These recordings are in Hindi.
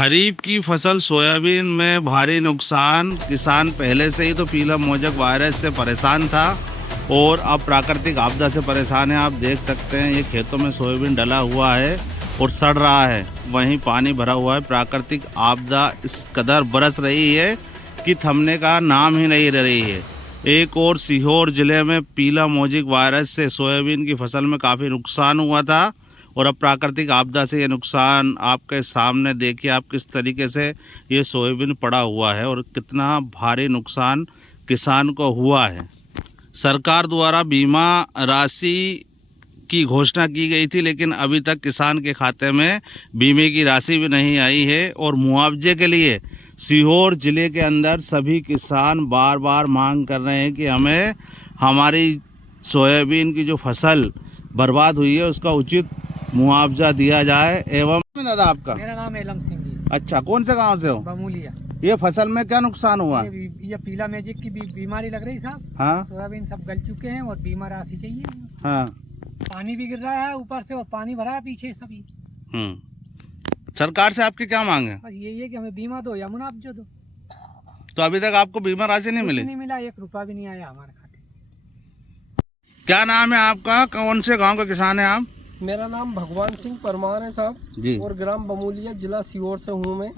खरीफ की फसल सोयाबीन में भारी नुकसान। किसान पहले से ही तो पीला मोजक वायरस से परेशान था और अब प्राकृतिक आपदा से परेशान है। आप देख सकते हैं ये खेतों में सोयाबीन डला हुआ है और सड़ रहा है, वहीं पानी भरा हुआ है। प्राकृतिक आपदा इस कदर बरस रही है कि थमने का नाम ही नहीं ले रही है। एक और सीहोर जिले में पीला मोजिक वायरस से सोयाबीन की फसल में काफ़ी नुकसान हुआ था और अब प्राकृतिक आपदा से ये नुकसान आपके सामने देखिए आप किस तरीके से ये सोयाबीन पड़ा हुआ है और कितना भारी नुकसान किसान को हुआ है। सरकार द्वारा बीमा राशि की घोषणा की गई थी, लेकिन अभी तक किसान के खाते में बीमे की राशि भी नहीं आई है और मुआवजे के लिए सीहोर जिले के अंदर सभी किसान बार बार मांग कर रहे हैं कि हमें हमारी सोयाबीन की जो फसल बर्बाद हुई है उसका उचित मुआवजा दिया जाए। एवं दादा आपका? मेरा नाम एलम सिंह जी। अच्छा, कौन से गांव से हो? बमूलिया। ये फसल में क्या नुकसान हुआ? ये पीला मैजिक की बीमारी लग रही साहब। हाँ सोयाबीन सब गल चुके हैं और बीमा राशि चाहिए। हाँ। पानी भी गिर रहा है ऊपर से और पानी भरा है पीछे सभी। सरकार से आपकी क्या मांग है? बस यही है कि हमें बीमा दो या मुआवजा दो। तो अभी तक आपको बीमा राशि नहीं मिली? नहीं मिला, 1 रुपया भी नहीं आया हमारे खाते। क्या नाम है आपका? कौन से गांव का किसान है आप? मेरा नाम भगवान सिंह परमार है साहब जी। और ग्राम बमूलिया जिला सीहोर से हूँ मैं।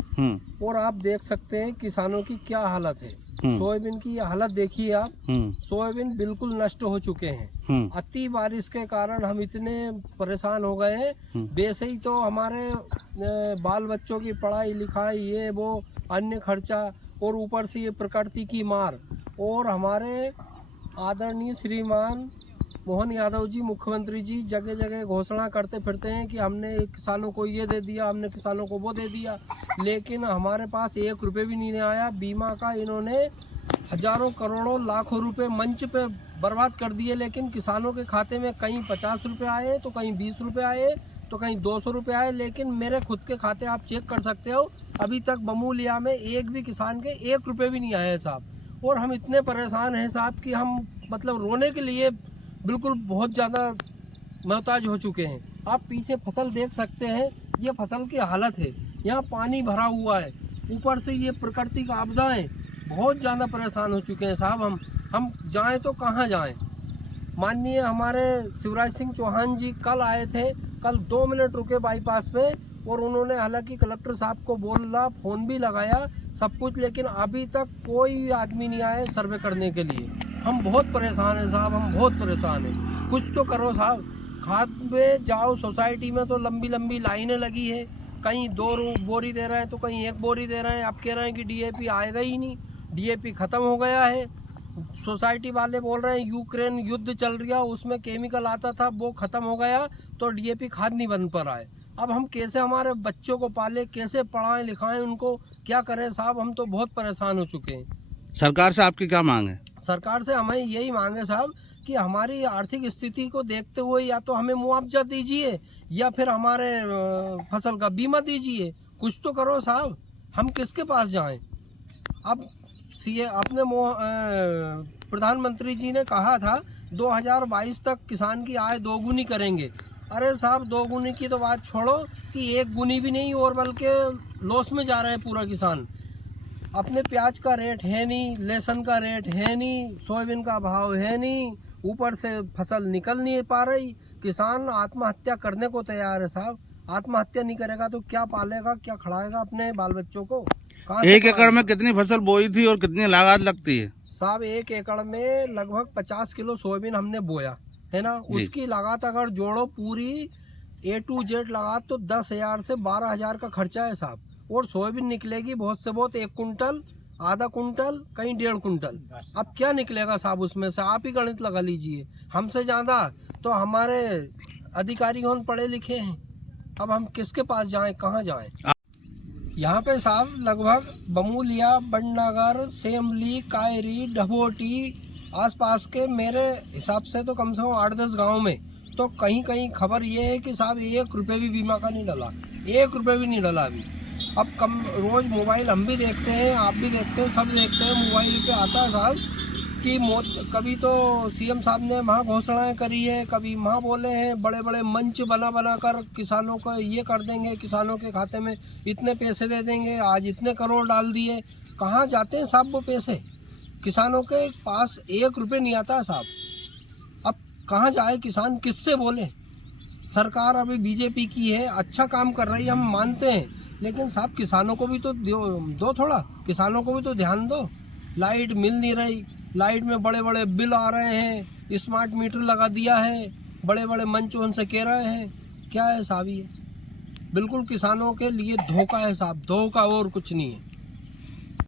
और आप देख सकते हैं किसानों की क्या हालत है। सोयाबीन की हालत देखिए आप। सोयाबीन बिल्कुल नष्ट हो चुके हैं। अति बारिश के कारण हम इतने परेशान हो गए हैं। वैसे ही तो हमारे बाल बच्चों की पढ़ाई लिखाई ये वो अन्य खर्चा और ऊपर से ये प्रकृति की मार। और हमारे आदरणीय श्रीमान मोहन यादव जी मुख्यमंत्री जी जगह जगह घोषणा करते फिरते हैं कि हमने किसानों को ये दे दिया, हमने किसानों को वो दे दिया, लेकिन हमारे पास 1 रुपये भी नहीं आया। बीमा का इन्होंने हजारों करोड़ों लाखों रुपए मंच पे बर्बाद कर दिए, लेकिन किसानों के खाते में कहीं 50 रुपये आए तो कहीं 20 रुपये आए तो कहीं 200 रुपये आए। लेकिन मेरे खुद के खाते आप चेक कर सकते हो, अभी तक बमूलिया में एक भी किसान के 1 रुपये भी नहीं आए साहब। और हम इतने परेशान हैं साहब कि हम मतलब रोने के लिए बिल्कुल बहुत ज़्यादा मोहताज हो चुके हैं। आप पीछे फसल देख सकते हैं, ये फसल की हालत है। यहाँ पानी भरा हुआ है, ऊपर से ये प्राकृतिक आपदाएं, बहुत ज़्यादा परेशान हो चुके हैं साहब। हम जाएं तो कहाँ जाएं। माननीय हमारे शिवराज सिंह चौहान जी कल आए थे, कल 2 मिनट रुके बाईपास पे और उन्होंने हालांकि कलेक्टर साहब को बोला, फ़ोन भी लगाया सब कुछ, लेकिन अभी तक कोई आदमी नहीं आए सर्वे करने के लिए। हम बहुत परेशान हैं साहब, हम बहुत परेशान हैं। कुछ तो करो साहब। खाद में जाओ सोसाइटी में तो लंबी लंबी लाइनें लगी है, कहीं 2 बोरी दे रहे हैं तो कहीं 1 बोरी दे रहे हैं। अब कह रहे हैं कि डीएपी आएगा ही नहीं, डीएपी ख़त्म हो गया है। सोसाइटी वाले बोल रहे हैं यूक्रेन युद्ध चल रहा है, उसमें केमिकल आता था वो ख़त्म हो गया तो डीएपी खाद नहीं बन पा रहा है। अब हम कैसे हमारे बच्चों को पाले, कैसे पढ़ाएं लिखाएं उनको, क्या करें साहब। हम तो बहुत परेशान हो चुके हैं। सरकार से आपकी क्या मांग है? सरकार से हमें यही मांगे साहब कि हमारी आर्थिक स्थिति को देखते हुए या तो हमें मुआवजा दीजिए या फिर हमारे फसल का बीमा दीजिए। कुछ तो करो साहब, हम किसके पास जाएं। अब अपने प्रधानमंत्री जी ने कहा था 2022 तक किसान की आय 2 गुनी करेंगे। अरे साहब 2 गुनी की तो बात छोड़ो कि 1 गुनी भी नहीं, और बल्कि लॉस में जा रहे हैं पूरा किसान। अपने प्याज का रेट है नहीं, लहसुन का रेट है नहीं, सोयाबीन का भाव है नहीं, ऊपर से फसल निकल नहीं पा रही। किसान आत्महत्या करने को तैयार है साहब। आत्महत्या नहीं करेगा तो क्या पालेगा, क्या खिलाएगा अपने बाल बच्चों को? 1 एकड़ में कितनी फसल बोई थी और कितनी लागत लगती है? साहब 1 एकड़ में लगभग 50 किलो सोयाबीन हमने बोया है ना। उसकी लागत अगर जोड़ो पूरी A to Z लागत तो 10,000 से 12,000 का खर्चा है साहब। और सोयाबीन निकलेगी बहुत से बहुत 1 कुंटल, आधा कुंटल, कहीं 1.5 कुंटल। अब क्या निकलेगा साहब उसमें से, आप ही गणित लगा लीजिए। हमसे ज़्यादा तो हमारे अधिकारी हों पढ़े लिखे हैं। अब हम किसके पास जाएं, कहाँ जाएं। यहाँ पे साहब लगभग बमूलिया, बंडनागर, सेमली, कायरी, ढबोटी आसपास के मेरे हिसाब से तो कम से कम 8-10 गाँव में तो कहीं कहीं खबर ये है कि साहब 1 रुपये भी बीमा का नहीं डला, 1 रुपये भी नहीं डला अभी। अब कम रोज़ मोबाइल हम भी देखते हैं, आप भी देखते हैं, सब देखते हैं, मोबाइल पे आता है साहब कभी तो सीएम साहब ने वहाँ घोषणाएं करी है, कभी वहाँ बोले हैं, बड़े बड़े मंच बना कर किसानों को ये कर देंगे, किसानों के खाते में इतने पैसे दे देंगे, आज इतने करोड़ डाल दिए। कहाँ जाते हैं साहब वो पैसे? किसानों के पास 1 रुपये नहीं आता है साहब। अब कहाँ जाए किसान, किससे बोले? सरकार अभी बीजेपी की है, अच्छा काम कर रही है, हम मानते हैं, लेकिन साहब किसानों को भी तो दो थोड़ा, किसानों को भी तो ध्यान दो। लाइट मिल नहीं रही, लाइट में बड़े बड़े बिल आ रहे हैं, स्मार्ट मीटर लगा दिया है, बड़े बड़े मंच उनसे कह रहे हैं। क्या है साहब? ये बिल्कुल किसानों के लिए धोखा है साहब, धोखा और कुछ नहीं है।